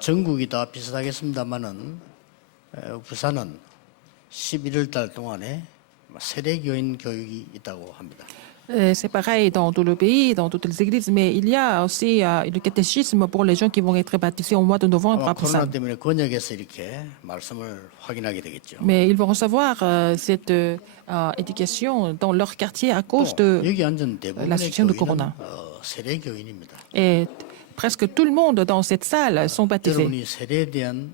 전국이 다 비슷하겠습니다만은 부산은 11월 달 동안에 세례교인 교육이 있다고 합니다. C'est pareil dans tout le pays, dans toutes les églises, mais il y a aussi le catéchisme pour les gens qui vont être baptisés au mois de novembre 아마 à 코로나 Busan. 때문에 권역에서 이렇게 말씀을 확인하게 되겠죠. Mais ils vont recevoir cette éducation dans leur quartier à cause 또 de 여기 앉은 la 대부분의 situation de 교인은 Corona. 세례교인입니다. Et presque tout le monde dans cette salle sont baptisés. 여러분이 세례에 대한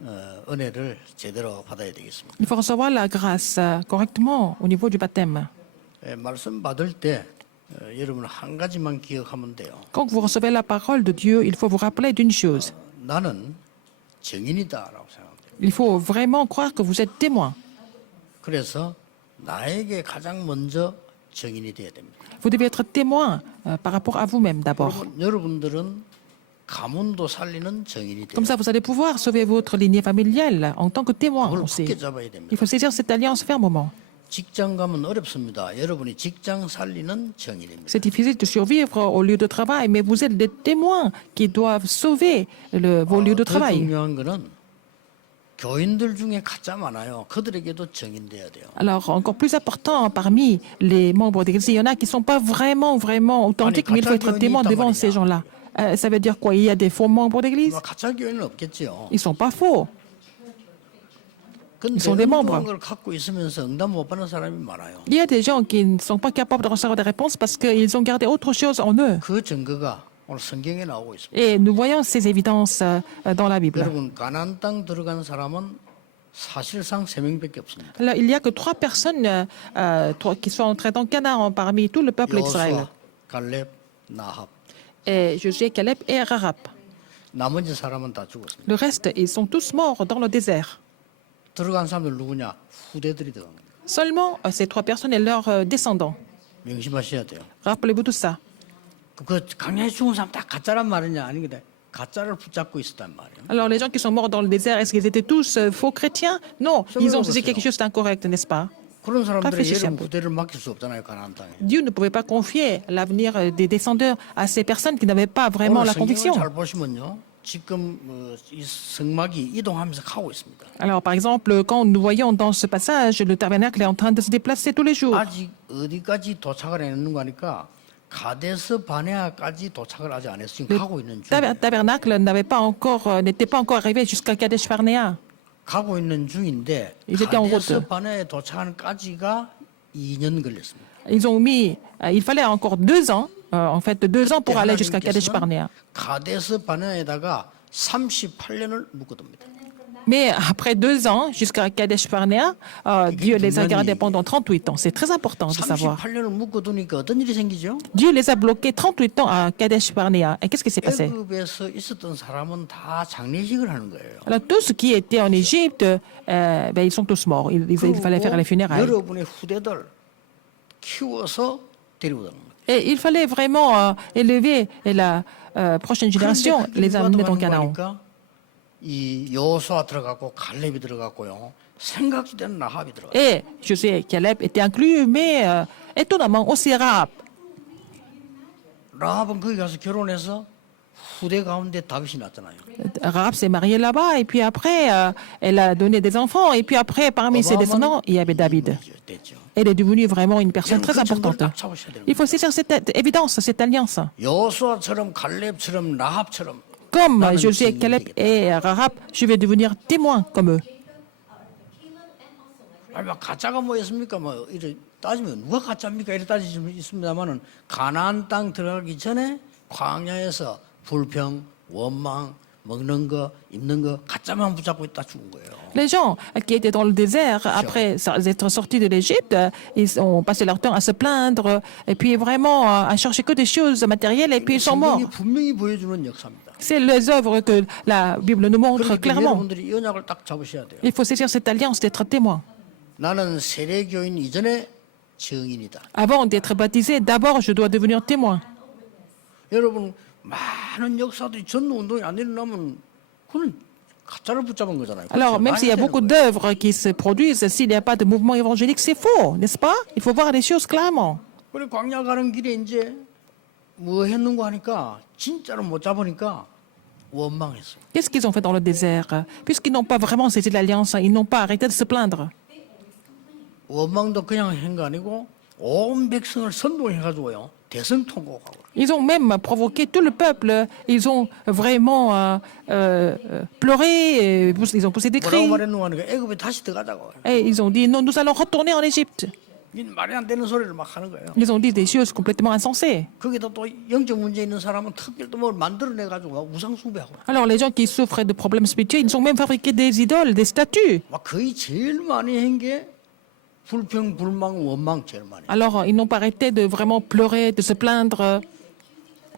은혜를 제대로 받아야 되겠습니다. Il faut recevoir la grâce correctement au niveau du baptême. 말씀 받을 때 여러분 한 가지만 기억하면 돼요. Quand vous recevez la parole de Dieu, il faut vous rappeler d'une chose. 나는 증인이다라고 생각합니다. Il faut vraiment croire que vous êtes témoin. 그래서 나에게 가장 먼저 증인이 돼야 됩니다. Vous devez être témoin par rapport à vous-même d'abord. 여러분들은 가문도 살리는 증인이 돼요. Comme ça, vous allez pouvoir sauver votre lignée familiale en tant que témoin 그걸 aussi. 굳게 잡아야 됩니다. Il faut saisir cette alliance fermement. 직장 가면 어렵습니다. 여러분이 직장 살리는 증인입니다. C'est difficile de survivre au lieu de travail, mais vous êtes des témoins qui doivent sauver vos lieux de 더 travail. 중요한 거는 교인들 중에 가짜 많아요. 그들에게도 증인돼야 돼요. Alors, encore plus important, parmi les membres d'église, il y en a qui ne sont pas vraiment authentiques, mais il faut être témoin devant ces gens-là. Ça veut dire quoi? Il y a des faux membres d'église? 가짜 교인은 없겠지요. Ils ne sont pas faux. 근데 sont des membres. 엉뚱한 걸 갖고 있으면서 응답 못 받는 사람이 많아요. Il y a des gens qui ne sont pas capables de recevoir des réponses parce qu'ils ont gardé autre chose en eux. 그 증거가 오늘 성경에 나오고 있습니다. Et nous voyons ces évidences dans la Bible. 여러분 가나안 땅 들어간 사람은 사실상 3명밖에 없습니다. Alors, il n'y a que 3 personnes qui sont entrées dans Canaan parmi tout le peuple d'Israël. 여호수아, 갈렙, 나합. Et Josué, Caleb et Rahab. 나머지 사람은 다 죽었습니다. Le reste, ils sont tous morts dans le désert. 들어간 사람들 누구냐? 후대들이 들어간 겁니다. Seulement ces 3 personnes et leurs descendants. 명심하셔야 돼요. Rappelez-vous de ça. 그 강야에 죽은 사람 다 가짜란 말이냐? 아니거든. 가짜를 붙잡고 있었단 말이에요. Alors, les gens qui sont morts dans le désert, est-ce qu'ils étaient tous faux chrétiens? Non, ils ont saisi quelque chose d'incorrect, n'est-ce pas? 그런 사람들의 Réfléchissez un 예를 peu. 후대를 맡길 수 없잖아요. 가나안 땅에. Dieu ne pouvait pas confier l'avenir des descendants à ces personnes qui n'avaient pas vraiment 오늘 la 성경을 conviction. 잘 보시면요. 지금 이 성막이 이동하면서 가고 있습니다. Alors, par exemple, quand nous voyons dans ce passage, le tabernacle est en train de se déplacer tous les jours. 아직 어디까지 도착을 했는 거니까 가데스 바네아까지 도착을 아직 안 했어요. 지금 가고 있는 중. Tabernacle n'était pas encore arrivé jusqu'à Kadesh Barnea. 가고 있는 중인데 Ils étaient en 가데스 route. 바네아에 도착하는까지가 2년 걸렸습니다. Il fallait encore 2 ans, en fait 2 ans pour aller jusqu'à Kadesh Barnea. 가데스 바네아에다가 38년을 묶어둡니다. Mais après 2 ans, jusqu'à Kadesh Barnea, Dieu les a gardés pendant 38 ans. C'est très important de savoir. 38년을 묶어두니까 어떤 일이 생기죠? Dieu les a bloqués 38 ans à Kadesh Barnea. Et qu'est-ce qui s'est passé? 애굽에서 있었던 사람은 다 장례식을 하는 거예요. Alors, tous ceux qui étaient en Égypte, ils sont tous morts. Il fallait faire les funérailles. 여러분의 후대들 키워서 데리고 오는 거예요. Et il fallait vraiment élever la prochaine génération, les amener dans Canaan. 이 여호수아 들어갔고 갈렙이 들어갔고요. 생각지도 않은 라합이 들어갔어요. Et Josué et Caleb étaient inclus, mais étonnamment aussi Rahab. 라합은 거기 가서 결혼해서 후대 가운데 다윗이 났잖아요. Rahab s'est mariée là-bas, et puis après, elle a donné des enfants, et puis après, parmi ses descendants, il y avait David. 됐죠. Elle est devenue vraiment une personne très 그 정도를 importante. 딱 잡으셔야 돼요. Il faut saisir cette évidence, cette alliance. 여호수아처럼 갈렙처럼 라합처럼 Comme 나는 Josué, 증인이 Caleb 되겠다. et Rahab, je vais devenir témoin comme eux. 아니 막 가짜가 뭐였습니까? 뭐 이래 따지면 누가 가짜입니까? 이래 따지면 있습니다만은 가나안 땅 들어가기 전에 광야에서 불평, 원망, 먹는 거, 입는 거 가짜만 붙잡고 있다 죽은 거예요. Les gens qui étaient dans le désert, après être sortis de l'Égypte, ils ont passé leur temps à se plaindre, et puis vraiment à chercher que des choses matérielles, et puis ils sont morts. 성경이 분명히 보여주는 역사입니다. C'est les œuvres que la Bible nous montre 그러니까 clairement. 여러분들이 이 언약을 딱 잡으셔야 돼요. Il faut saisir cette alliance d'être témoin. 나는 세례교인 이전에 증인이다. Avant d'être baptisé, d'abord, je dois devenir témoin. 여러분 많은 역사들이 전운동이 안 일어나면 그건 가짜를 붙잡은 거잖아요. Alors, même s'il y a beaucoup d'œuvres qui se produisent, s'il n'y a pas de mouvement évangélique, c'est faux, n'est-ce pas? Il faut voir les choses clairement. 그래 광야 가는 길에 이제 뭐 했는고 하니까 진짜로 못 잡으니까 원망했어요. Qu'est-ce qu'ils ont fait dans le désert? Puisqu'ils n'ont pas vraiment saisi l'alliance, ils n'ont pas arrêté de se plaindre. 원망도 그냥 한 거 아니고 온 백성을 선동해가지고요 대성통곡하고. Ils ont même provoqué tout le peuple. Ils ont vraiment pleuré, ils ont poussé des 뭐라고 cris. 말했는가 하니까 애굽에 다시 들어가자고. Et ils ont dit, non, nous allons retourner en Égypte. 이 말이 안 되는 소리를 막 하는 거예요. Ils ont dit des choses complètement insensées. 거기다 또 영적 문제 있는 사람은 특별히 또 뭘 만들어내 가지고 우상 숭배하고. Alors les gens qui souffrent de problèmes spirituels, ils ont même fabriqué des idoles, des statues. 막 거의 제일 많이 한 게 불평, 불망, 원망 제일 많이. Alors ils n'ont pas arrêté de vraiment pleurer, de se plaindre,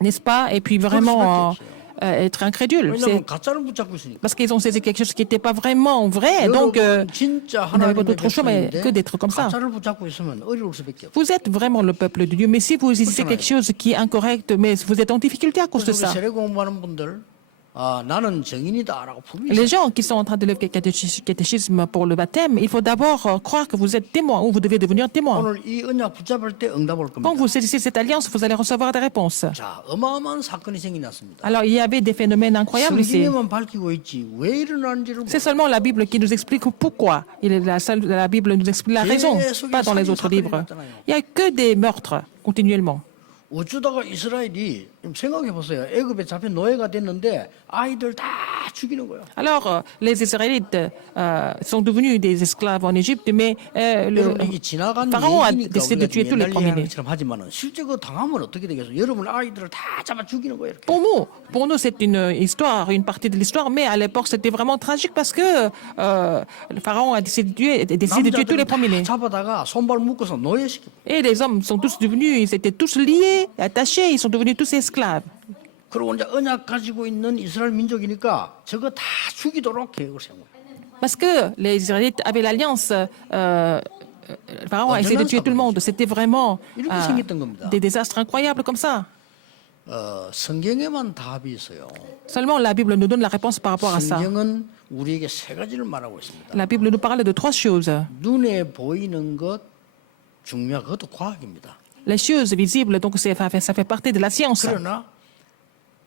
n'est-ce pas? Et puis vraiment être incrédules. 왜냐하면 가짜를 붙잡고 있으니까. Parce qu'ils ont saisi quelque chose qui n'était pas vraiment vrai. Donc 여러분 진짜 ils n'avaient pas 하나님의 d'autre choix mais 백성인데 que d'être comme ça. 가짜를 붙잡고 있으면 어려울 수밖에 없어요. Vous êtes vraiment le peuple de Dieu, mais si vous saisissez quelque chose qui est incorrect, mais vous êtes en difficulté à cause de 그래서 우리 ça. 세례 공부하는 분들 나는 정인이다라고 부르기 Les gens qui sont en train de lever le catéchisme pour le baptême, il faut d'abord croire que vous êtes témoin ou vous devez devenir témoin. 오늘 이 언약 붙잡을 때 응답 올 Quand 겁니다. vous saisissez cette alliance, vous allez recevoir des réponses. 자, 어마어마한 사건이 생겨났습니다. Alors, il y avait des phénomènes incroyables ici. 성경에만 밝히고 있지 왜 일어나는지를 C'est seulement la Bible qui nous explique pourquoi. La Bible nous explique la raison, pas dans les autres livres. Il n'y a que des meurtres continuellement. 어쩌다가 이스라엘이 좀 생각해 보세요. 애굽에 잡힌 노예가 됐는데 아이들 다 죽이는 거예요. Alors, les Israélites sont devenus des esclaves en Égypte, mais le 여러분 이게 지나간 Pharaon a 얘기니까 décidé de 우리가 tuer tous 좀 les 옛날 premiers-nés. 얘기처럼 하지만은 실제 그 당하면 어떻게 되겠어요? 여러분 아이들을 다 잡아 죽이는 거예요. 이렇게. Pour nous, c'est une histoire, une partie de l'histoire, mais à l'époque, c'était vraiment tragique parce que le Pharaon a décidé de tuer tous les 남자들은 다 premiers-nés. 잡아다가 손발 묶어서 노예시키고. Et les hommes sont tous devenus, ils étaient tous liés, attachés, ils sont devenus tous esclaves. 그리고 이제 언약 가지고 있는 이스라엘 민족이니까 저거 다 죽이도록 계획을 세운 거예요. Parce que les Israélites avaient l'alliance, le Pharaon a essayé de tuer tout le monde. C'était vraiment 이렇게 생겼던 겁니다. des désastres incroyables comme ça. 성경에만 답이 있어요. Seulement la Bible nous donne la réponse par rapport à ça. 성경은 우리에게 세 가지를 말하고 있습니다. La Bible nous parle de trois choses. 눈에 보이는 것 중요한 그것도 과학입니다. Les choses visibles, donc ça fait partie de la science. 그러나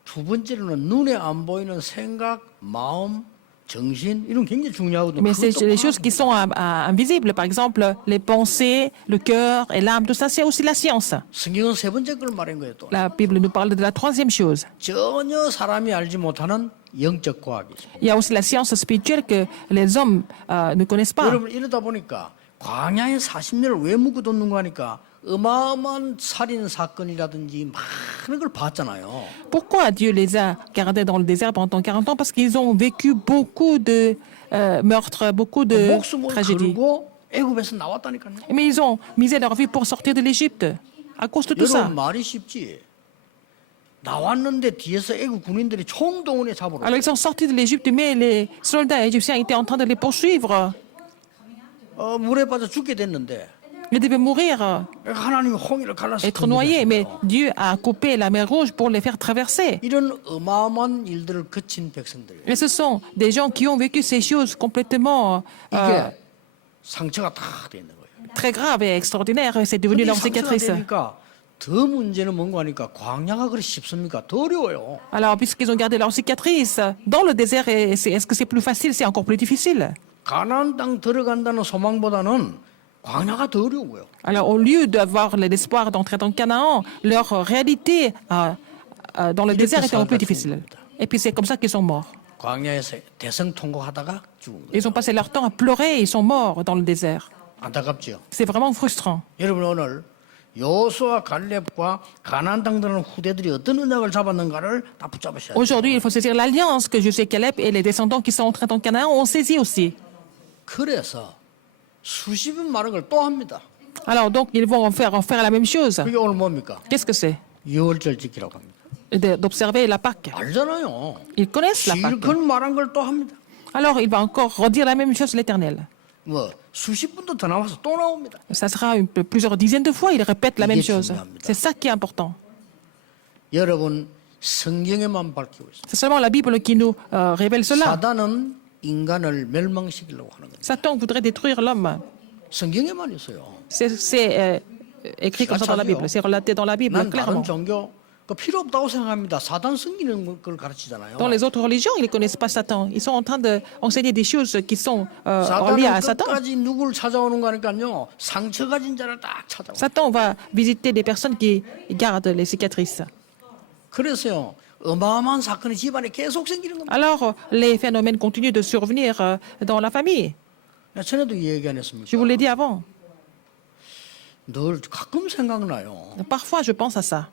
두 번째로는 눈에 안 보이는 생각, 마음, 정신 이런 게 굉장히 중요하거든요. Mais c'est 그것도 les choses qui sont invisibles, par exemple les pensées, le cœur et l'âme, tout ça c'est aussi la science. 성경은 세 번째 걸 말한 거예요. 또 La Bible nous parle de la troisième chose. 전혀 사람이 알지 못하는 영적 과학이 있습니다. Il y a aussi la science spirituelle que les hommes ne connaissent pas. 여러분 이러다 보니까 광야에 40년을 왜 묵어뒀는가 하니까 어마어마한 살인 사건이라든지 많은 걸 봤잖아요. Pourquoi Dieu les a gardés dans le désert pendant 40 ans? Parce qu'ils ont vécu beaucoup de meurtres, beaucoup de 목숨을 tragédies. 걸고 애굽에서 나왔다니까요. Mais ils ont misé leur vie pour sortir de l'Égypte à cause de tout ça. 여러분 말이 쉽지. 나왔는데 뒤에서 애굽 군인들이 총동원해 잡으러. Alors ils sont sortis de l'Égypte, mais les soldats égyptiens étaient en train de les poursuivre. 물에 빠져 죽게 됐는데 Ils devaient mourir, 하나님이 홍해를 갈라서 être noyés, mais Dieu a coupé la mer Rouge pour les faire traverser. 이런 어마어마한 일들을 거친 백성들. Et ce sont des gens qui ont vécu ces choses complètement 이게 상처가 다 돼 있는 거예요. très graves et extraordinaires. C'est devenu 근데 leur 상처가 cicatrice. 되니까 더 문제는 뭔가 하니까 광야가 그리 쉽습니까? 더 어려워요. Alors, puisqu'ils ont gardé leur cicatrice dans le désert, est-ce que c'est plus facile? C'est encore plus difficile. 가나안 땅 들어간다는 소망보다는 광야가 더 어려워요. Alors, au lieu d'avoir l'espoir d'entrer dans Canaan, leur réalité dans le désert était un peu difficile. Et puis, c'est comme ça qu'ils sont morts. 광야에서 대성통곡하다가 죽은 거예요. Ils ont passé leur temps à pleurer, ils sont morts dans le désert. 안타깝죠. C'est vraiment frustrant. 여러분 오늘 여호수아 갈렙과 가나안 땅 들어가는 후대들이 어떤 언약을 잡았는가를 다 붙잡으셔야 돼요. Aujourd'hui, il faut saisir l'alliance que Josué Caleb et les descendants qui sont entrés dans Canaan ont saisi aussi. 그래서 수십 번 말한 걸 또 합니다. Alors, donc, ils vont en faire la même chose. 그게 오늘 뭡니까? Qu'est-ce que c'est? 유월절 지키라고 합니다. D'observer la Pâque. 알잖아요. Ils connaissent la Pâque. 실컷 말한 걸 또 합니다. Alors, il va encore redire la même chose, l'Éternel. 뭐 수십 번도 더 나와서 또 나옵니다. Ça sera plusieurs dizaines de fois, il répète la même 이게 chose. 중요합니다. C'est ça qui est important. 여러분 성경에만 밝히고 있습니다. C'est seulement la Bible qui nous révèle cela. 사단은 인간을 멸망시키려고 하는 겁니다. Satan voudrait détruire l'homme. 성경에만 있어요. C'est écrit comme ça dans la Bible. C'est relaté dans la Bible, 난 clairement. 다른 종교 그 필요 없다고 생각합니다. 사단 섬기는 걸 가르치잖아요. Dans les autres religions, ils ne connaissent pas Satan. Ils sont en train d'enseigner des choses qui sont liées à 사단은 Satan. 끝까지 누구를 찾아오는 거니까요. 상처 가진 자를 딱 찾아와. Satan va visiter des personnes qui gardent les cicatrices. 그래서요. 어마어마한 사건이 집안에 계속 생기는 겁니다. Alors, les phénomènes continuent de survenir dans la famille. 전에도 얘기 안 Je 했습니까? vous l'ai dit avant. 늘 가끔 생각나요. Parfois, je pense à ça.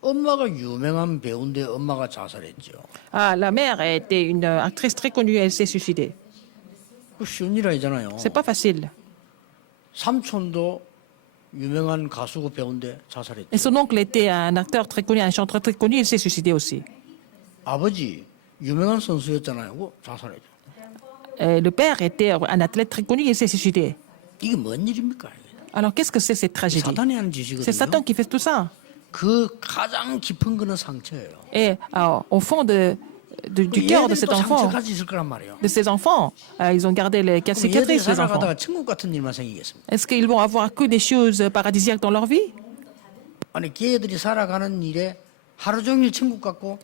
엄마가 유명한 배우인데 엄마가 자살했죠. Ah, la mère était une actrice très connue, elle s'est suicidée. 그 쉬운 일 아니잖아요. C'est pas facile. 삼촌도 유명한 가수고 배우인데 자살했죠. Et son oncle était un acteur très connu, un chanteur très connu, il s'est suicidé aussi. 아버지 유명한 선수였잖아요. 그 자살했죠. Et le père était un athlète très connu, il s'est suicidé. 이게 뭔 일입니까? Alors, qu'est-ce que c'est cette tragédie? 사단이 하는 C'est Satan 짓이거든요. qui fait tout ça. 그 가장 깊은 거는 상처예요. Et au fond du cœur de 얘들이 cet 또 enfant, 상처까지 있을 거란 말이에요. de ces enfants, ils ont gardé les quatre 그럼 얘들이 cicatrices, les enfants. 살아가다가 천국 같은 일만 생기겠습니까? Est-ce qu'ils vont avoir que des choses paradisiaques dans leur vie? 아니 걔들이 살아가는 일에 하루 종일 천국 같고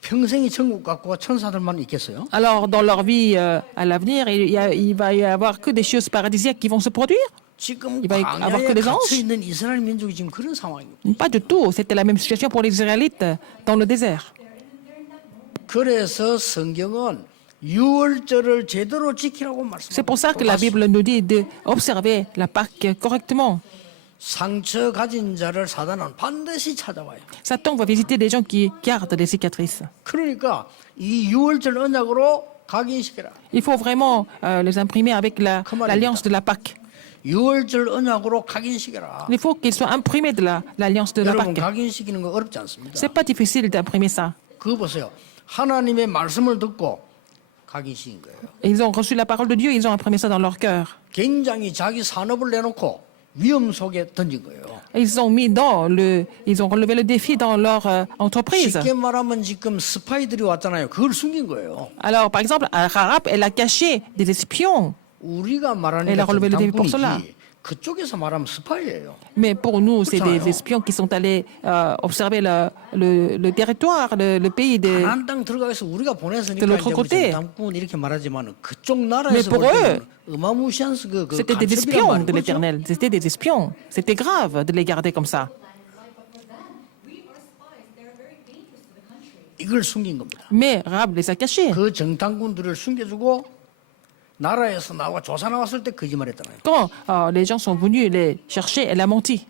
평생이 천국 같고 천사들만 있겠어요? Alors, dans leur vie à l'avenir, il va y avoir que des choses paradisiaques qui vont se produire? 지금 Il va y avoir que 광야에 des 갇혀 anges? 있는 이스라엘 민족이 지금 그런 상황입니다. Pas du tout. C'était la même situation pour les Israélites dans le désert. 그래서 성경은 유월절을 제대로 지키라고 C'est pour ça que la 말씀합니다. Bible nous dit d'observer la Pâque correctement. 상처 가진 자를 사단은 반드시 찾아와요. Satan va visiter des gens qui gardent des cicatrices. 그러니까 이 유월절 언약으로 각인시켜라. Il faut vraiment les imprimer avec l'alliance de la Pâque. 유월절 언약으로 각인시켜라. Il faut qu'ils soient imprimés de l'alliance de la 여러분 Pâque. 각인시키는 거 어렵지 않습니다. C'est pas difficile d'imprimer ça. 그거 보세요. 하나님의 말씀을 듣고 각인시킨 거예요. Ils ont reçu la parole de Dieu, ils ont imprimé ça dans leur cœur. 굉장히 자기 산업을 내놓고 위험 속에 던진 거예요. Ils ont ils ont relevé le défi dans leur entreprise. 쉽게 말하면 지금 스파이들이 왔잖아요. 그걸 숨긴 거예요. Alors, par exemple, à Harab, elle a caché des espions. 우리가 말하는 Elle a relevé le défi pour cela. 당분이지 그쪽에서 말하면 스파이예요. Mais pour nous, c'est des 그렇잖아요. espions qui sont allés observer le territoire, le pays de... 가나안 땅 들어가서 우리가 보냈으니까 de l'autre 이제 côté. 당분 이렇게 말하지만 그쪽 Mais 나라에서 pour 볼 eux, 때는 어마무시한 그 C'était des 간첩이란 espions 말이에요. de 그렇죠? l'Éternel. C'était des espions. C'était grave de les garder comme ça. 이걸 숨긴 겁니다. Mais Rahab les a cachés. 그 정탐꾼들을 숨겨주고 나라에서 나와 조사 나왔을 때 거짓말했잖아요. Quand les gens sont venus les chercher, elle a menti.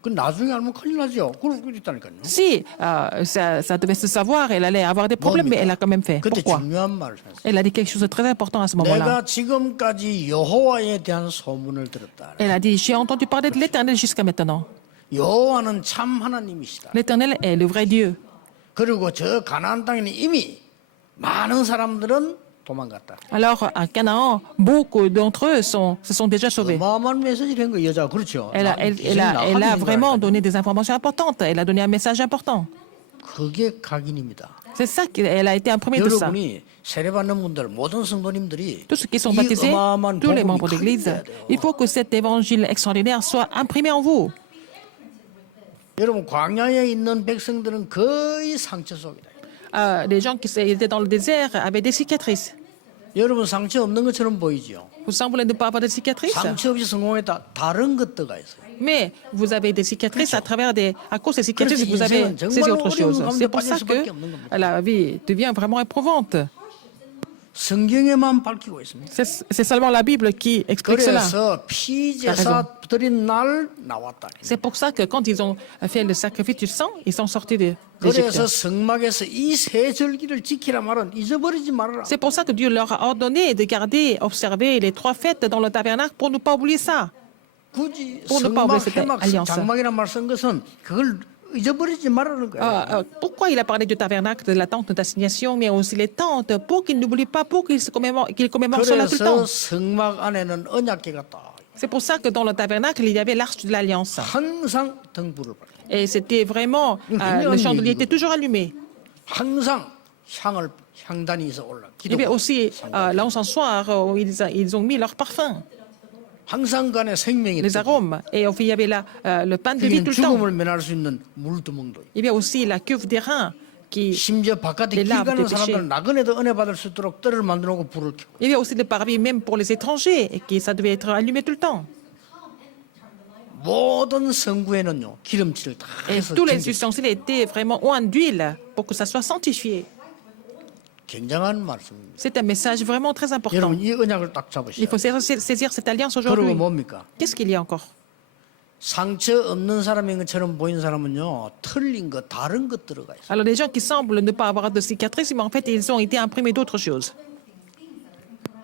그 나중에 알면 큰일 나죠. 그러고 있다니까요. Si ça devait se savoir, elle allait avoir des problèmes, mais elle a quand même fait. 그때 Pourquoi? 중요한 말을 했어요. Elle a dit quelque chose de très important à ce moment-là. 내가 지금까지 여호와에 대한 소문을 들었다. Elle a dit, j'ai entendu parler de l'Éternel jusqu'à maintenant. 여호와는 참 하나님이시다. L'Éternel est le vrai Dieu. 그리고 저 가나안 땅에는 이미 많은 사람들은 도망갔다. Alors, à Canaan, beaucoup d'entre eux se sont déjà sauvés. 어마어마한 메시지를 한 거예요, 여자. 그렇죠. Elle a vraiment donné des informations importantes. Elle a donné un message important. 그게 각인입니다. C'est ça qu'elle a été imprimée de ça. 여러분이 세례받는 분들, 모든 성도님들이 Tous ceux qui sont 이 baptisés, 어마어마한 tous les 복음이 membres d'église, 각인돼야 돼요. il faut que cet évangile extraordinaire soit imprimé en vous. 여러분 광야에 있는 백성들은 거의 상처 속이다. Les gens qui étaient dans le désert avaient des cicatrices. 여러분 상처 없는 것처럼 보이죠. Vous semblez ne pas avoir de cicatrices, 상처 없이 성공했다. 다른 것들가 있어요. mais vous avez des cicatrices à cause des cicatrices, vous avez 인생은 saisi autre 정말로 chose. 어려운 C'est 가운데 pour ça 빠질 수밖에 que 없는 겁니다. la vie devient vraiment éprouvante. 성경에만 밝히고 있습니다. C'est seulement la Bible qui explique cela. 그래서 피제사 드린 날 나왔다. C'est pour ça que quand ils ont fait le sacrifice du sang, ils sont sortis d'Égypte. 그래서 성막에서 이 세 절기를 지키라 말은 잊어버리지 말아라. C'est pour ça que Dieu leur a ordonné de garder, observer les 3 fêtes dans le tabernacle pour ne pas oublier ça. 굳이 pour ne pas oublier 성막, cette 회막, alliance. 장막이란 말 쓴 것은 그걸 잊어버리지 말라는 거예요. Pourquoi il a parlé du tabernacle, de la tente d'assignation, mais aussi les tentes, pour qu'ils n'oublient pas, pour qu'ils commémorent cela tout le 그래서 temps. 성막 안에는 언약궤가 딱 C'est pour ça que dans le tabernacle, il y avait l'arche de l'alliance. 항상 등불을 밝혀. Et c'était vraiment, le chandelier était toujours allumé. 항상 향단이 있어 올라. Il y avait 기도가 aussi l'encensoir où ils ont mis leur parfum. 항상 간에 생명이 les 있고 arômes. Et il y avait là le pain de vie 그게 tout le temps. 죽음을 면할 수 있는 물두멍도 있고 Il y a aussi la cuve des reins qui... 심지어 바깥에 les 길 larves 가는 des péchés. 사람들은 나그네도 은혜 받을 수 있도록 뜰을 만들어 놓고 불을 켜고 Il y avait aussi le parvis même pour les étrangers et qui ça devait être allumé tout le temps. 모든 성구에는요 기름칠을 다 Et 해서 tous les 챙겼어요. ustensiles étaient vraiment en d'huile pour que ça soit sanctifié. 굉장한 말씀입니다. C'est un message vraiment très important. 여러분 이 언약을 딱 Il 잡으시죠. faut saisir cette alliance 그리고 aujourd'hui. 뭡니까? Qu'est-ce qu'il y a encore? 상처 없는 사람인 것처럼 보이는 사람은요 틀린 거 다른 것 들어가 있어요. Alors, les gens qui semblent ne pas avoir de cicatrices, mais en fait, ils ont été imprimés d'autres choses.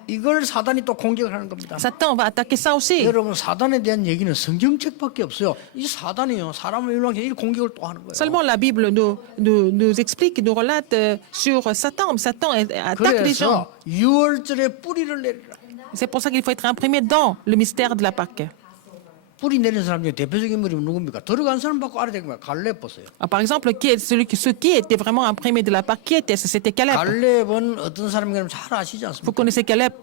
이걸 사단이 또 공격을 하는 겁니다. Satan va attaquer ça aussi. 여러분 사단에 대한 얘기는 성경책밖에 없어요. 이 사단이요 사람을 이용해서 이 공격을 또 하는 거예요. Seulement la Bible nous explique, nous relate sur Satan. Satan attaque les gens. 그래서 6월절에 뿌리를 내리라. C'est pour ça qu'il faut être imprimé dans le mystère de la Pâque. 뿌리 내린 사람 중에 대표적인 인물이 누굽니까? 들어간 사람 받고 알아야 됩니다. 갈렙 보세요. Par exemple, ceux qui étaient vraiment imprimés de la Pâque, qui était? C'était Caleb. 갈렙은 어떤 사람인가 잘 아시지 Vous 않습니까? connaissez Caleb,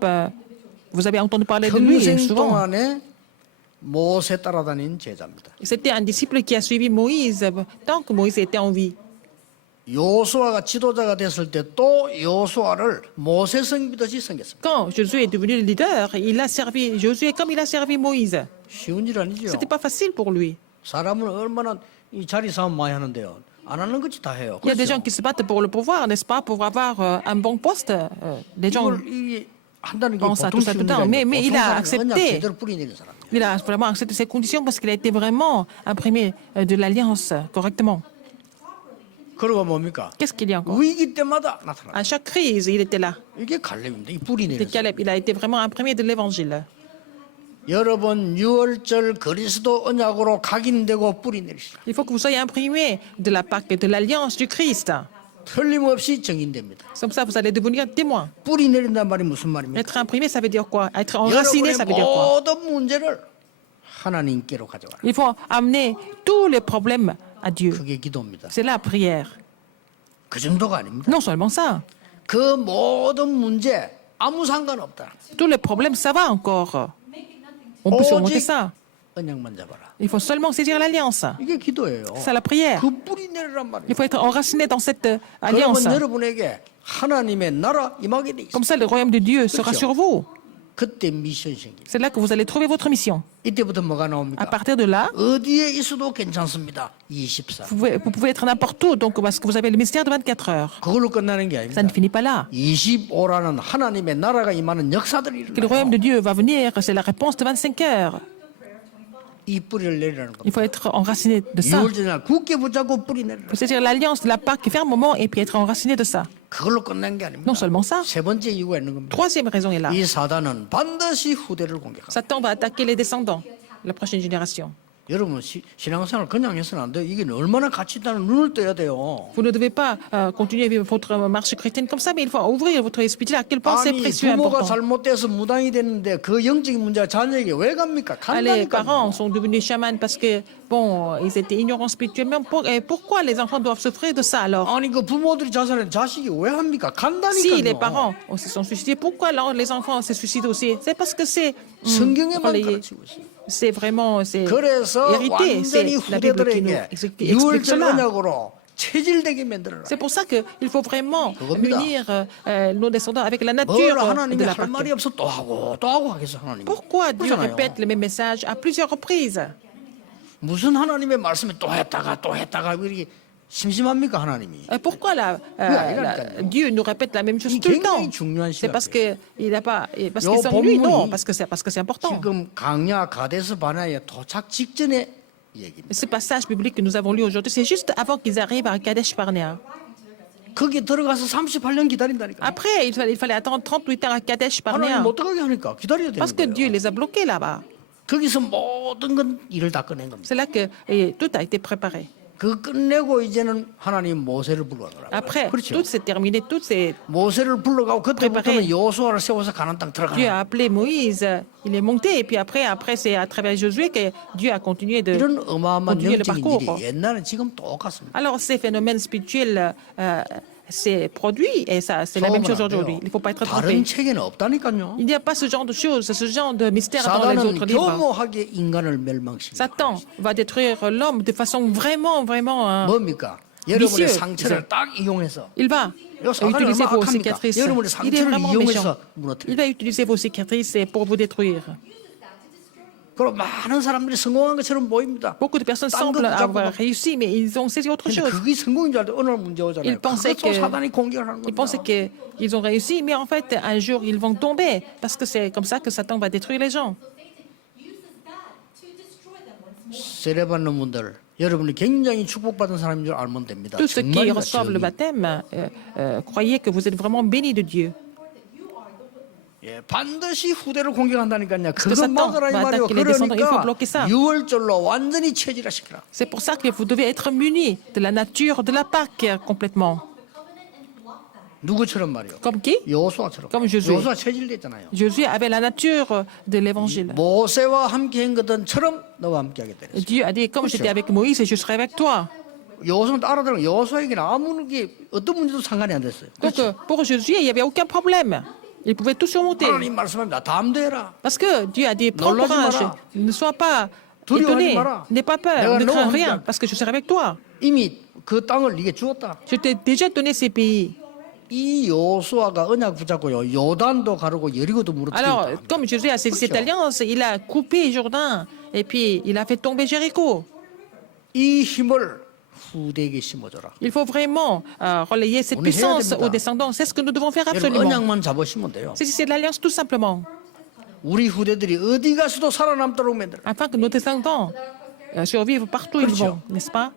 vous avez entendu parler de lui 평생 souvent. 동안에 모세 따라다닌 제자입니다. C'était un disciple qui a suivi Moïse tant que Moïse était en vie. 요수아가 지도자가 됐을 때 또 요수아를 모세 섬기듯이 섬겼습니다. Quand Josué est devenu le leader, il a servi Josué comme il a servi Moïse. 쉬운 일 아니죠. C'était pas facile pour lui. 사람은 얼마나 이 자리 싸움 많이 하는데요. 안 하는 것이 다 해요. Il y a des gens 그렇죠? qui se battent pour le pouvoir, n'est-ce pas, pour avoir un bon poste. Les gens, 이걸 이 한다는 게 pense à 보통 tout ça 쉬운 tout le 일이 temps. 아니에요. Mais il 보통 a 사람은 언약 accepté. 제대로 뿌리 내린 사람. il a vraiment accepté ces conditions parce qu'il a été vraiment imprimé de l'alliance correctement. 그리고 뭡니까? Qu'est-ce qu'il y a encore? 위기 때마다 나타나. À chaque crise, il était là. 이게 갈렙입니다. 이 뿌리 C'est 내린 사람. Caleb, il a été vraiment imprimé de l'évangile. 여러분 6월절 그리스도 언약으로 각인되고 뿌리 내리시라. Il faut que vous soyez imprimé de la Pâque, de l'alliance du Christ. 틀림없이 증인됩니다. Comme ça, vous allez devenir témoin. 뿌리 내린단 말이 무슨 말입니까? Être imprimé, ça veut dire quoi? Être enraciné, ça veut 여러분의 dire quoi? 모든 문제를 하나님께로 가져가라. Il faut amener tous les problèmes à Dieu. 그게 기도입니다. C'est la prière. 그 정도가 아닙니다. Non seulement ça, 그 모든 문제 아무 상관없다. tous les problèmes, ça va encore. On peut surmonter 오직 ça. 언약만 잡아라. Il faut seulement saisir l'alliance. 이게 기도예요. C'est la prière. 그 뿌리 내리란 말이에요. Il faut être enraciné dans cette 그러면 alliance. 여러분에게 하나님의 나라 임하게 돼 있어요. Comme ça, le royaume de Dieu sera sur vous. 그때 미션 생깁니다. C'est là que vous allez trouver votre mission. 이때부터 뭐가 À 나옵니까? partir de là, 어디에 있어도 괜찮습니다. 24. vous pouvez être n'importe où, donc, parce que vous avez le mystère de 24 heures. 그걸로 끝나는 게 Ça 아닙니다. ne finit pas là. 25라는 하나님의 나라가 임하는 역사들이 Que le royaume 일어나요. de Dieu va venir, c'est la réponse de 25 heures. 이 뿌리를 내리라는 Il 겁니다. faut être enraciné de ça. 6월절날 굳게 붙잡고 뿌리 내리라. C'est-à-dire l'alliance de la Pâque fermement et puis être enraciné de ça. 그걸로 끝난 게 아닙니다. Non seulement ça. 세 번째 이유가 있는 겁니다. Troisième raison est là. 이 사단은 반드시 후대를 공격합니다. Satan va attaquer les descendants, la prochaine génération. 여러분 신앙생활 그냥 해서는 안 돼요. 이게 얼마나 가치 있다는 눈을 떠야 돼요. Vous ne devez pas continuer à vivre votre marche chrétienne comme ça, mais il faut ouvrir votre esprit à quel point c'est 아니 précieux et 부모가 important. 잘못돼서 무당이 됐는데 그 영적인 문제가 자녀에게 왜 갑니까? Les 간다니까. parents sont devenus chamans parce que, bon, ils étaient ignorants spirituellement. Et pourquoi les enfants doivent souffrir de ça alors? 아니 그 부모들이 자살해 자식이 왜 합니까? Si les 간다니까요. parents se sont suicidés, pourquoi alors les enfants se suicident aussi? C'est parce que c'est 성경에만 relayé. 가르치고 있어요. C'est vraiment c'est 그래서 hérité. C'est 완전히 la Bible qui nous 후대들에게 explique 6월절 cela. 언약으로 체질되게 만들어라. C'est pour ça qu'il faut vraiment 그겁니다. unir nos descendants avec la 뭘 nature 하나님이 de la 할 말이 Pâque. 없어 또 하고 하겠어 하나님. Pourquoi Dieu 그렇잖아요. répète le même message à plusieurs reprises? 무슨 하나님의 말씀을 또 했다가 이렇게 심심합니까 하나님이? Pourquoi Dieu nous répète la même chose 이 tout le temps? 굉장히 중요한 C'est parce 시각이에요. qu'il n'a pas, parce 요 qu'il s'ennuie? 본문이 Non, parce que c'est important. 지금 강야 가데스 바나에 도착 직전의 얘기입니다. Ce passage biblique que nous avons lu aujourd'hui, c'est juste avant qu'ils arrivent à Kadesh Barnea. 거기 들어가서 38년 기다린다니까. Après, il fallait attendre 38 ans à Kadesh 하나님 Barnea. 못 들어가게 하니까 기다려야 되는 Parce que Dieu 거예요. les a bloqués là-bas. 거기서 모든 건 일을 다 끝낸 겁니다. C'est là que tout a été préparé. 그 끝내고 이제는 하나님 모세를 불러가더라고요. Après, 그렇죠. tout s'est terminé, tout s'est... 모세를 불러가고 그때부터는 préparé. 여호수아를 세워서 가나안 땅 Dieu 들어가는 a appelé Moïse, il est monté, et puis après c'est à travers Josué que Dieu a continué de 이런 어마어마한 continuer le 영적인 parcours. 일이 옛날에 지금 똑같습니다. Alors, ces phénomènes spirituels ses produits. Et ça, c'est la même chose aujourd'hui. Il ne faut pas être trompé. 다른 책에는 없다니까요. Il n'y a pas ce genre de choses, ce genre de mystère dans les 사단은 autres livres. 교묘하게 인간을 멸망시킵니다. Satan va détruire l'homme de façon vraiment, vraiment 뭡니까? 여러분의 vicieuse. 상처를 딱 이용해서 Il va 요 사단이 utiliser 얼마나 vos 악합니까? cicatrices. 여러분의 Il est 상처를 vraiment 이용해서 méchant. 무너뜨려. Il va utiliser vos cicatrices pour vous détruire. 그럼 많은 사람들이 성공한 것처럼 보입니다. Beaucoup de personnes 딴 semblent 것도 avoir 잡고 réussi, mais ils ont saisi autre 근데 chose. 그게 성공인 줄 알때 어느 날 문제 오잖아요. Ils pensaient 그것도 que- 사단이 공격을 하는 Ils 겁니다. pensaient qu'ils ont réussi, mais en fait, un jour, ils vont tomber. Parce que c'est comme ça que Satan va détruire les gens. 세례받는 분들 여러분이 굉장히 축복받은 사람인 줄 알면 됩니다. Tous ceux qui 정말이다, reçoivent le 정의. baptême, croyez que vous êtes vraiment bénis de Dieu. 예, 반드시 후대를 공격한다니까요. que 그거 Satan 막으라 이 va 말이요. attaquer les descendants. Il faut 그러니까 bloquer ça. 6월절로 완전히 체질화시키라. C'est pour ça que vous devez être munis de la nature de la Pâque complètement. 누구처럼 말이요? Comme qui? 여호수아처럼. Comme Josué. 여호수아 체질됐잖아요. Jésus avait la nature de l'évangile. 모세와 함께 한 것처럼 너와 함께 하겠다. 그랬어요. Dieu a dit, comme j'étais avec Moïse, je serai avec toi. 여호수아는 알아들은 여호수아에게는 아무게 어떤 문제도 상관이 안 됐어요. Donc, pour Jésus, il n'y avait aucun problème. Il pouvait tout surmonter. 하나님 말씀합니다. 담대해라. Parce que Dieu a dit, prends 놀라지 courage, 마라. ne sois pas 두려워하지 étonné, 마라. n'aie pas peur, 내가 ne 너와 crains 함께 rien, 할- parce que je serai avec toi. 이미 그 땅을 네게 주었다. Je t'ai déjà donné ces pays. 이 여호수아가 언약 붙잡고요. 요단도 가르고 여리고도 Alors, 무너뜨렸다. comme Jésus a saisi cette alliance, il a coupé Jourdain et puis il a fait tomber Jéricho. 이 힘을 후대에게 심어줘라. Il faut vraiment relayer cette On est puissance 해야 됩니다. aux descendants. C'est ce que nous devons faire 여러분 absolument. 언약만 잡으시면 돼요. C'est l'alliance tout simplement, 우리 후대들이 어디 가서도 살아남도록 만들어. afin que nos descendants survivent partout où ils vont, n'est-ce pas?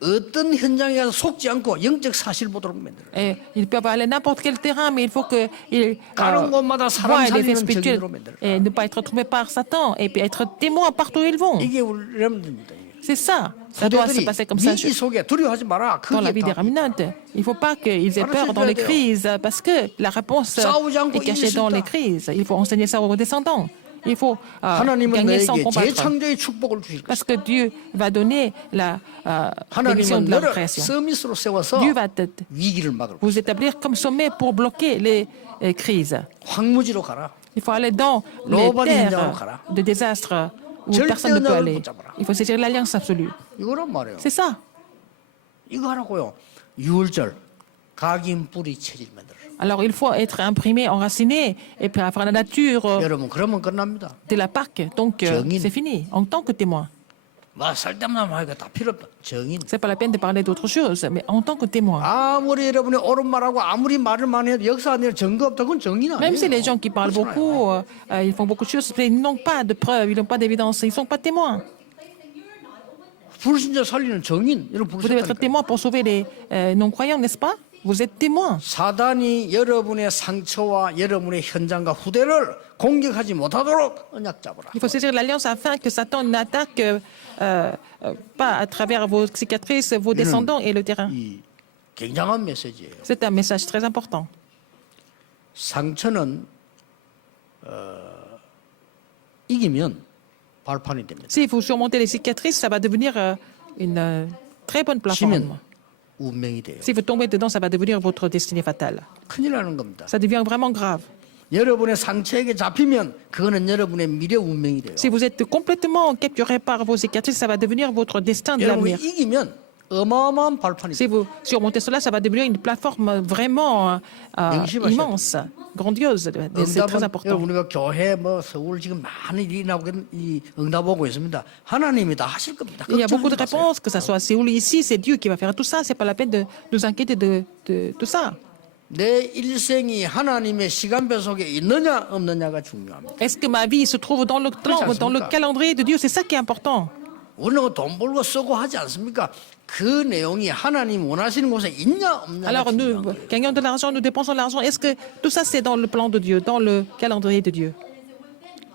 어떤 현장에 가서 속지 않고 영적 사실 보도록 만들어. Et ils peuvent aller n'importe quel terrain, mais il faut qu'ils 가는 곳마다 사람 voient les faits 살리는 spirituels 증인으로 만들어. et ne pas être trompés par Satan et puis être témoins partout où ils vont. 이게 우리 여러분들입니다. C'est ça. Ça doit se 후대들이 passer comme ça 위기 속에 두려워하지 마라. dans la 그게 vie des 다 raminantes. Il ne faut pas qu'ils aient peur dans les crises parce que la réponse 싸우지 않고 est cachée 이길 수 dans les 있다. crises. Il faut enseigner ça aux descendants. Il faut 하나님은 gagner sans 너에게 combattre. 재창조의 축복을 주실 것이다. Parce que Dieu va donner la bénédiction 하나님은 de la 너를 création. 서밋으로 세워서 Dieu va 위기를 막을 vous établir comme sommet pour bloquer les crises. 황무지로 가라. Il faut aller dans les 로봇 인장으로 terres 가라. de désastre où 절대 personne ne peut 언약을 aller. 붙잡아라. Il faut saisir l'alliance absolue. 이거란 말이에요. C'est ça. 이거 하라고요. 6월절 각인 뿌리 체질 만들어. Alors il faut être imprimé, enraciné et puis avoir la nature 여러분 그러면 끝납니다. de la Pâque. Donc 정인. c'est fini. En tant que témoin. 막 살때마다 말이가 다 필요 없다. 정인. C'est pas la peine de parler d'autre chose, mais en tant que témoin. 아무리 여러분이 옳은 말하고 아무리 말을 많이 해도 역사 안에 증거 없다. 그건 정인 아니에요. Même si les gens qui parlent 그렇잖아요. beaucoup, ils font beaucoup de choses, mais ils n'ont pas de preuves, ils n'ont pas d'évidence, ils ne sont pas témoins. 불신자 살리는 정인. 이런 Vous devez être 부르셨다니까. témoin pour sauver les non-croyants, n'est-ce pas? Vous êtes témoin. 사단이 여러분의 상처와 여러분의 현장과 후대를 공격하지 못하도록 언약 잡으라. Il faut saisir l'alliance afin que Satan n'attaque pas à travers vos cicatrices, vos descendants et le terrain. 이 굉장한 메시지예요. C'est un message très important. 상처는 이기면 발판이 됩니다. Si vous surmontez les cicatrices, ça va devenir une très bonne plateforme. 지면 운명이 돼요. Si vous tombez dedans, ça va devenir votre destinée fatale. 큰일 나는 겁니다. Ça devient vraiment grave. 여러분의 상처에게 잡히면 그거는 여러분의 미래 운명이 돼요. Si vous êtes complètement capturé par vos cicatrices, ça va devenir votre destin de 여러분이 l'avenir. 이기면 어마어마한 발판이 Si 돼요. vous surmontez cela, ça va devenir une plateforme vraiment immense, grandiose. C'est très 응답은 important. 여러분 우리가 교회 뭐 서울 지금 많은 일이 나오고 이 응답 오고 있습니다. 하나님이 다 하실 겁니다. Il y a beaucoup de 걱정하지 마세요. réponses, que ce soit à Séoul ou ici, c'est Dieu qui va faire tout ça. C'est pas la peine de nous inquiéter de tout ça. 내 일생이 하나님의 시간표 속에 있느냐 없느냐가 중요합니다. Est-ce que ma vie se trouve dans le temps, dans le calendrier de Dieu? C'est ça qui est important. 우리는 돈 벌고 쓰고 하지 않습니까? 그 내용이 하나님 원하시는 곳에 있냐 없냐가 Alors nous 중요한 거예요. gagnons de l'argent, nous dépensons de l'argent. Est-ce que tout ça c'est dans le plan de Dieu, dans le calendrier de Dieu,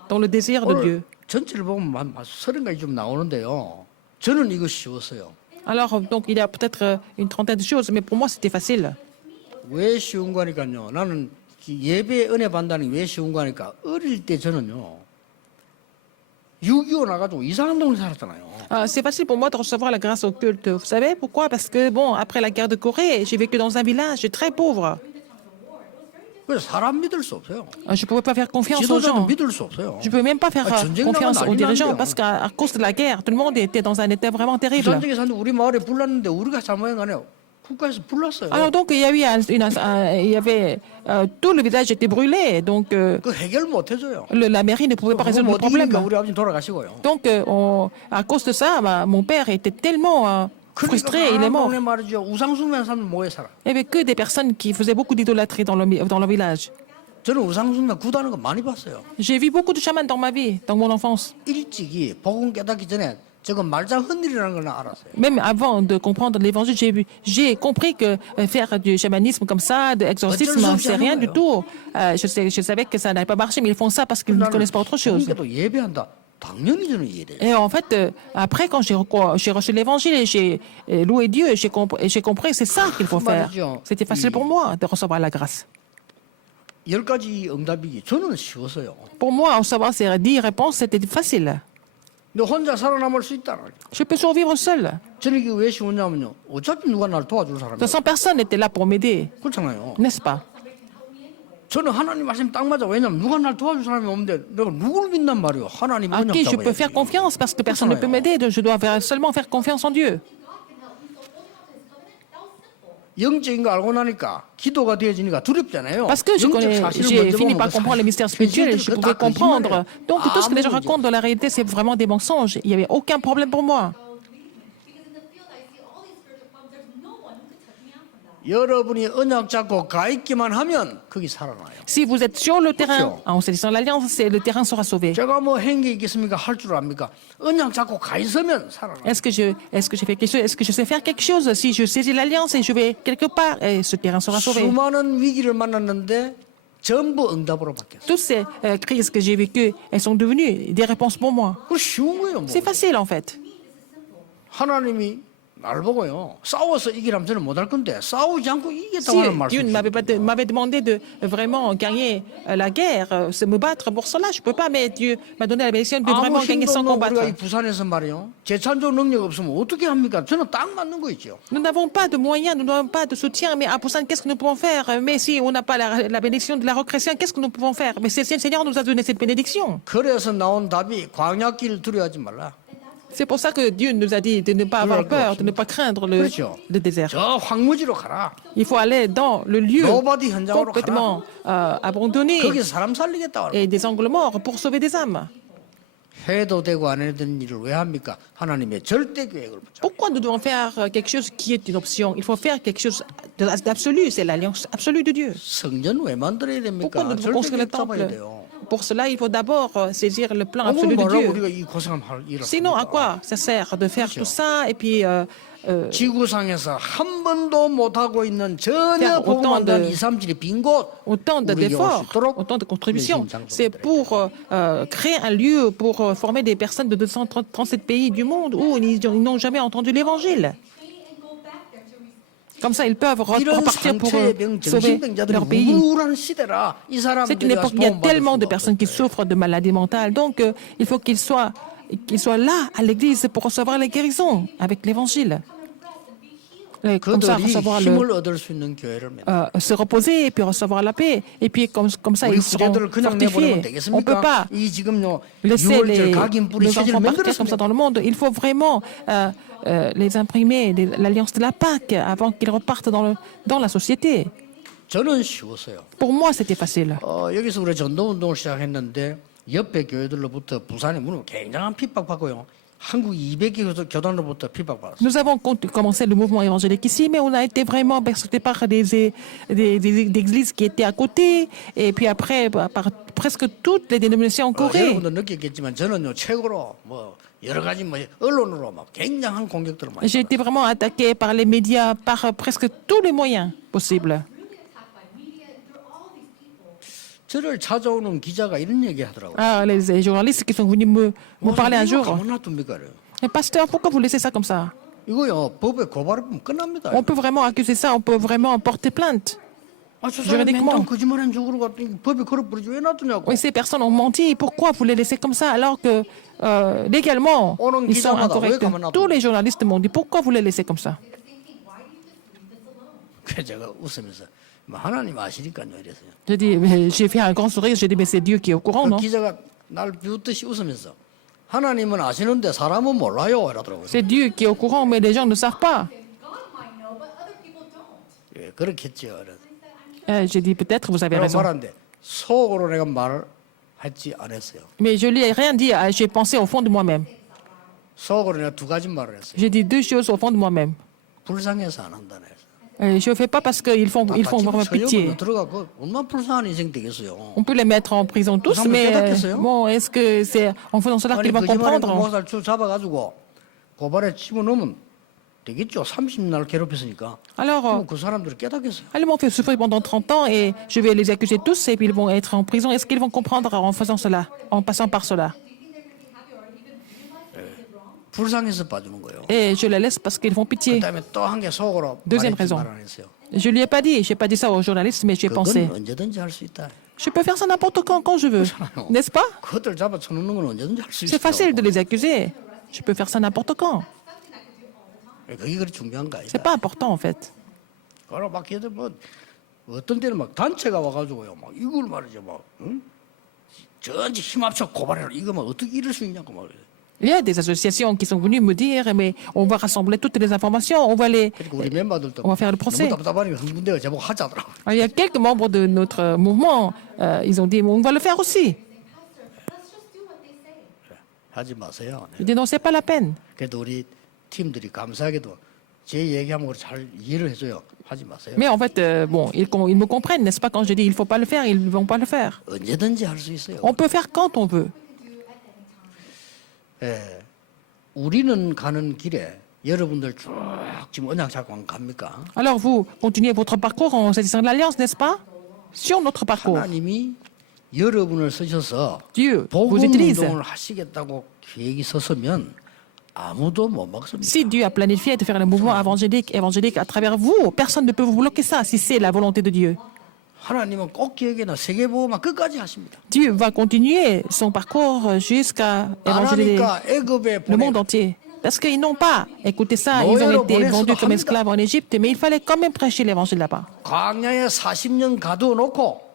dans le désir de Dieu? 오늘 전체를 보면 한 30가지 좀 나오는데요. 저는 이거 쉬웠어요. Alors donc il y a peut-être une trentaine de choses, mais pour moi c'était facile. 왜 쉬운 거니까요. 나는 예배 은혜 받는다는 게 왜 쉬운 거니까 어릴 때 저는요. 6.25 나가지고 이상한 동네 살았잖아요. C'est facile pour moi de recevoir la grâce occulte. Vous savez pourquoi? Parce que, bon, après la guerre de Corée, j'ai vécu dans un village très pauvre. 그래서 사람 믿을 수 없어요. Je ne pouvais pas faire confiance aux 지도자도 gens. 믿을 수 없어요. Je ne pouvais même pas faire 전쟁 confiance 나면 aux 난리 dirigeants 난대요. parce qu'à cause de la guerre, tout le monde était dans un état vraiment terrible. 부산적에 사는데 우리 마을에 불났는데 우리가 잘못한 거 아니에요. 국가에서 불났어요. Alors donc, il y a eu il y avait tout le village était brûlé, donc 그 해결 못 해줘요. la mairie ne pouvait pas résoudre le 못 이기니까 problème. 우리 아버지 돌아가시고요. Donc, à cause de ça, mon père était tellement frustré, il est mort. 동네 말이죠. 우상숭배하는 사람 모여 살아. Il n'y avait que des personnes qui faisaient beaucoup d'idolâtrie dans le village. 저는 우상숭배 구다는 거 많이 봤어요. J'ai vu beaucoup de chamans dans ma vie, dans mon enfance. 일찍이 복음 깨닫기 전에 저건 말장 헛일이라는 걸 알았어요. Même avant de comprendre l'évangile, j'ai compris que faire du chamanisme comme ça, de l'exorcisme, c'est rien du tout. Je savais que ça n'allait pas marcher, mais ils font ça parce qu'ils ne connaissent pas autre chose. 그러니까 예배한다. 당연히 저는 이해돼요. Et en fait, après, quand j'ai reçu l'évangile et j'ai loué Dieu, j'ai compris que c'est ça qu'il faut faire. C'était facile pour moi de recevoir la grâce. 10가지 응답이기 저는 쉬웠어요. Pour moi, recevoir ces 10 réponses, c'était facile. 너 혼자 살아남을 수 있다. Je peux survivre seul. 저는 이게 왜 쉬웠냐면요. 어차피 누가 날 도와줄 사람이 De toute façon, personne n'était là pour m'aider, 그렇잖아요. n'est-ce pas? 저는 하나님 말씀 딱 맞아. 왜냐면 누가 날 도와줄 사람이 없는데 내가 누구를 믿단 말이에요. 하나님 À 언약 qui je peux faire 잡아야지. confiance parce que personne ne peut m'aider, donc je dois seulement faire confiance en Dieu. 영적인 거 알고 나니까 기도가 되어지니까 두렵잖아요. Parce que 영적 사실을 j'ai 먼저 fini 보면 par 그 comprendre les mystères 사실, spirituels, je 그거 pouvais 다 comprendre. 거짓말이에요. Donc tout ce que les gens 아무 문제 racontent dans la réalité, c'est vraiment des mensonges. Il n'y avait aucun problème pour moi. 여러분이 언약 잡고 가 있기만 하면 거기 살아나요. Si vous êtes sur le terrain, 그렇죠. en saisissant l'alliance, le terrain sera sauvé. 제가 뭐 행기 있겠습니까? 할 줄 압니까? 언약 잡고 가 있으면 살아나요. Est-ce que je fais quelque chose? Est-ce que je sais faire quelque chose? Si je saisis l'alliance et je vais quelque part, et ce terrain sera sauvé. 수많은 위기를 만났는데 전부 응답으로 바뀌었어요. Toutes ces crises que j'ai vécues, elles sont devenues des réponses pour moi. 그 쉬운 거예요. 뭐. C'est facile en fait. 하나님이 날 보고요. 싸워서 이기라면 저는 못할 건데 싸우지 않고 Si 이기겠다고 하는 Dieu 말씀. m'avait demandé de vraiment gagner la guerre, me battre pour cela, je ne peux pas, mais Dieu m'a donné la bénédiction de 아무 vraiment gagner 힘도 sans 없는 우리가 combattre. 이 부산에서 말이요. 재창조 능력 없으면 어떻게 합니까? 저는 딱 맞는 거 있죠. Nous n'avons pas de moyens, nous n'avons pas de soutien, mais à Busan, qu'est-ce que nous pouvons faire? Mais si on n'a pas la bénédiction de la recréation, qu'est-ce que nous pouvons faire? Mais c'est le Seigneur nous a donné cette bénédiction. 그래서 나온 답이 광야길 두려워하지 말라. C'est pour ça que Dieu nous a dit de ne pas avoir peur, de ne pas craindre le désert. 저 황무지로 가라. Il faut aller dans le lieu 노바디 현장으로 가라. complètement abandonné 거기서 사람 살리겠다. et des angles morts pour sauver des âmes. 해도 되고 안 해도 되는 일을 왜 합니까? 하나님의 절대 계획을 붙잡고. Pourquoi nous devons faire quelque chose qui est une option? Il faut faire quelque chose d'absolu, c'est l'alliance absolue de Dieu. 성전 왜 만들어야 Pourquoi 됩니까? nous devons 절대 construire le 계획 잡아야 temple? 돼요. Pour cela, il faut d'abord saisir le plan 어머 absolu de 뭐라고 Dieu. 우리가 이 고생을 할 일을 Sinon, à 합니까? quoi ça sert de faire tout ça et puis 지구상에서 한 번도 못하고 있는 전혀 faire 복음 autant 안 된 de- 2, 3질이 빈 곳 autant d'efforts, autant de contributions? C'est pour créer un lieu pour former des personnes de 237 pays du monde où ils n'ont jamais entendu l'évangile. Comme ça, ils peuvent 이런 repartir pour 상처의 병, sauver 정신병자들이 leur pays. 우울한 시대라 이 C'est une 사람들이 époque, il y a tellement de personnes qui souffrent de maladies mentales. Donc, il faut qu'ils soient là à l'église pour recevoir la guérison avec l'évangile. Et comme ça, 그들이 recevoir 힘을 얻을 수 있는 교회를 만들어. se reposer et puis recevoir la paix. Et puis, comme ça, 우리 ils seront 후대들을 그냥 fortifiés. 내보내면 On ne peut 되겠습니까? pas 이 지금요 laisser 6월절 각인 뿌리 nos 체질을 enfants partir comme ça 만들었습니다. dans le monde. Il faut vraiment les imprimer, l'alliance de la Pâque, avant qu'ils repartent dans la société. 저는 쉬웠어요. Pour moi, c'était facile. 여기서 우리 전도운동을 시작했는데 옆에 교회들로부터 부산의 문은 굉장한 핍박받고요. 한국 200개 교단으로부터 핍박받았어요. Nous avons commencé le mouvement évangélique ici, mais on a été vraiment persécutés par des églises qui étaient à côté, et puis après, par presque toutes les dénominations en Corée. 여러분도 느꼈겠지만 저는요 최고로 뭐 여러 가지 뭐 언론으로 막 굉장한 공격들을 많이. J'ai été vraiment attaqué par les médias, par presque tous les moyens possibles. 저를 찾아오는 기자가 이런 얘기 하더라고요. Ah, les journalistes qui sont venus me parler un 이거 jour. 가만 놔둡니까? 그래요. Mais pasteur, pourquoi vous laissez ça comme ça? 이거요 법에 고발하면 끝납니다. On peut vraiment accuser ça, on peut vraiment porter plainte. 저 사람 juridiquement. 맹탕 거짓말한 쪽으로 갔더니 법이 그걸 부르지 왜 놔두냐고. Oui, ces personnes ont menti. Pourquoi vous les laissez comme ça alors que légalement, ils sont incorrects? Tous les journalistes m'ont dit pourquoi vous les laissez comme ça? 그래서 제가 웃으면서 뭐 하나님 아시니까요 이랬어요. J'ai dit, j'ai fait un grand sourire. J'ai dit, mais c'est Dieu qui est au courant, 그 non? 기자가 날 비웃듯이 웃으면서 하나님은 아시는데 사람은 몰라요 이러더라고요. C'est Dieu qui est au courant, mais les gens ne savent pas. God might know, but other people don't. 예, 그렇겠죠. 그래서 J'ai dit, peut-être vous avez 그러고 raison. 말하는데 속으로 내가 말을 하지 않았어요. Mais je lui ai rien dit. J'ai pensé au fond de moi-même. 속으로 내가 두 가지 말을 했어요. J'ai dit deux choses au fond de moi-même. 불쌍해서 안 한다네. Je ne fais pas parce qu'ils font vraiment pitié. 들어가고 얼마나 불쌍한 인생 되겠어요. On peut les mettre en prison tous, mais bon, est-ce que c'est en faisant cela qu'ils vont 거짓말에 comprendre? 목살 쭉 잡아가지고 고발에 집어넣으면 되겠죠. 30날 괴롭혔으니까. Alors, 그럼 그 사람들이 깨닫겠어요. ils m'ont fait souffrir pendant 30 ans et je vais les accuser tous et puis ils vont être en prison. Est-ce qu'ils vont comprendre en faisant cela, en passant par cela? 불쌍해서 봐주는 거예요. Et je les laisse parce qu'ils font pitié. 그다음에 또 한 개 속으로 Deuxième 말했지 raison. 말 안 했어요. Je lui ai pas dit, j'ai pas dit ça aux journalistes, mais j'ai pensé. 그건 언제든지 할 수 있다. Je peux faire ça n'importe quand je veux, n'est-ce pas? 그것들 잡아 쳐놓는 건 언제든지 할 수 C'est 있어요. facile de les accuser. Je peux faire ça n'importe quand. 그게 그리 중요한 거 C'est 아니다. pas important en fait. 그러고 막 걔들 뭐 어떤 때는 막 단체가 와가지고요. 막 이걸 말이죠. 막 응? 전체 힘 합쳐 고발해라. 이거 막 어떻게 이럴 수 있냐고 막. Il y a des associations qui sont venues me dire, mais on va rassembler toutes les informations, on va les, 그리고 우리 멤버들도 on va faire le procès. 너무 답답하니까 흥분돼가 제목 하자더라고. Alors, il y a quelques membres de notre mouvement, ils ont dit, on va le faire aussi. Let's just do what they say. 하지 마세요. Je dis, non, c'est pas la peine. 그래도 우리 팀들이 감사하게도 제 얘기하면 잘 이해를 해줘요. 하지 마세요. Mais en fait, bon, ils me comprennent, n'est-ce pas? Quand je dis, il faut pas le faire, ils ne vont pas le faire. 언제든지 할 수 있어요. On peut faire quand on veut. 예. 우리는 가는 길에 여러분들 쭉 지금 언약 잡고 갑니까? Alors vous, continuez votre parcours en saisissant de l'Alliance, n'est-ce pas? Sur notre parcours, 하나님이 여러분을 쓰셔서 Dieu vous 복음 utilise. 운동을 하시겠다고 계획이 섰으면 아무도 못 막습니다. Si Dieu a planifié de faire le mouvement évangélique à travers vous, personne ne peut vous bloquer ça si c'est la volonté de Dieu. 하나님은 꼭 기억에나 세계복음화 끝까지 하십니다. Dieu va continuer son parcours jusqu'à 안 évangéliser 하니까 애굽에 le monde 보내 entier. Parce qu'ils n'ont pas écouté ça, ils ont été vendus comme esclaves en Égypte, mais il fallait quand même prêcher l'évangile là-bas. 광야에 40년 가두어놓고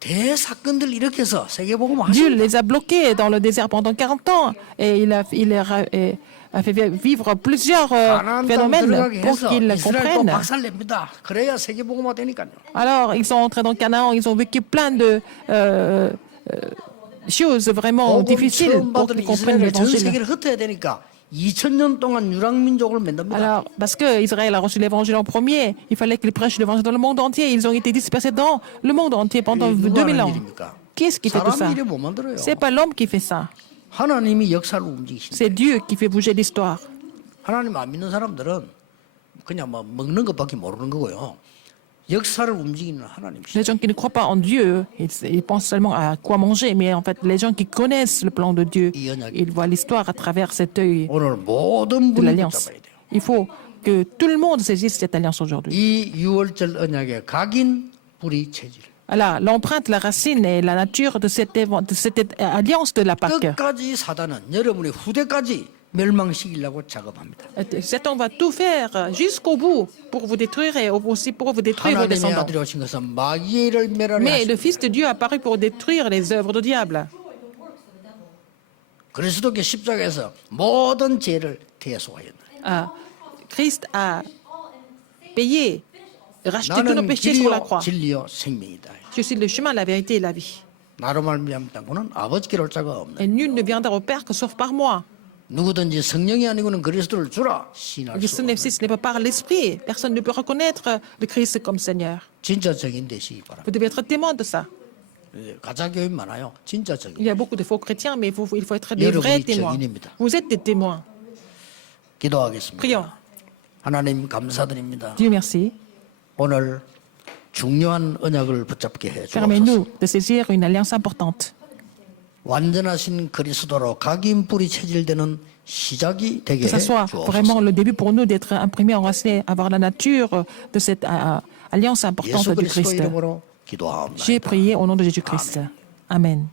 대사건들 일으켜서 세계복음화 Dieu 하십니다. les a bloqués dans le désert pendant 40 ans et il a fait vivre plusieurs 가나안 땅 phénomènes 들어가게 pour 해서 qu'ils 이스라엘 또 comprennent. 박살냅니다. 그래야 세계복음화 되니까요. Alors, ils sont entrés dans Canaan, ils ont vécu plein de choses vraiment 복음 difficiles 처음 pour 받은 qu'ils comprennent 이스라엘을 전 l'évangile. 세계를 흩어야 되니까 2000년 동안 유랑민족을 만듭니다. Alors, parce que Israël a reçu l'évangile en premier, il fallait qu'ils prêchent l'évangile dans le monde entier. Ils ont été dispersés dans le monde entier pendant 이게 누가 2000 하는 ans. 일입니까? Qu'est-ce qui fait tout ça? 사람이 이래 못 만들어요. C'est pas l'homme qui fait ça, 하나님이 역사를 움직이십니다. c'est Dieu qui fait bouger l'histoire. 하나님 안 믿는 사람들은 그냥 뭐 먹는 것밖에 모르는 거고요. 역사를 움직이는 하나님이시죠. Les gens qui ne croient pas en Dieu, ils pensent seulement à quoi manger, mais en fait, les gens qui connaissent le plan de Dieu, ils voient l'histoire à travers cet œil 오늘 모든 de 분이 l'alliance. 붙잡아야 돼요. Il faut que tout le monde saisisse cette alliance aujourd'hui. 이 유월절 언약의 각인 뿌리 체질. Alors, l'empreinte, la racine et la nature de cette alliance de la Pâque. 끝까지 사단은 여러분의 후대까지 멸망시키려고 작업합니다. Satan va tout faire jusqu'au bout pour vous détruire et aussi pour vous détruire vos 하나님의 descendants. 아들이 오신 것은 마귀의 일을 멸하려 Mais le 하십니다. Fils de Dieu est apparu pour détruire les œuvres du diable. 그리스도께 십자가에서 모든 죄를 대속하였나니 Christ a payé, racheté tous nos 나는 péchés sur la 길이요 croix. 진리요 생명이다. Je suis le chemin, la vérité et la vie. 나로 말미암은 그는 아버지께 올 자가 없네. Et nul ne viendra au Père que sauf par moi. 누구든지 성령이 아니고는 그리스도를 주라 시인할 Le 수 Saint 없네. ce n'est pas par l'Esprit. Personne ne peut reconnaître le Christ comme Seigneur. 진짜 증인 되시기 바랍니다. Vous devez être témoin de ça. 가짜 교인 많아요. 진짜 Il 증인. y a beaucoup de faux chrétiens, mais il faut être des 여러분이 vrais témoins. 증인입니다. Vous êtes des témoins. 기도하겠습니다. Prions. 하나님 감사드립니다. Dieu merci. 오늘 중요한 언약을 붙잡게 해 주옵소서. Permets-nous de saisir une alliance importante. 완전하신 그리스도로 각인 뿌리 체질되는 시작이 되게 Que 해 ce soit 주옵소서. vraiment le début pour nous d'être imprimés, enracinés, avoir la nature de cette alliance importante 예수 du 그리스도 Christ. 이름으로 J'ai 기도하옵나이다. prié au nom de Jésus-Christ. Amen.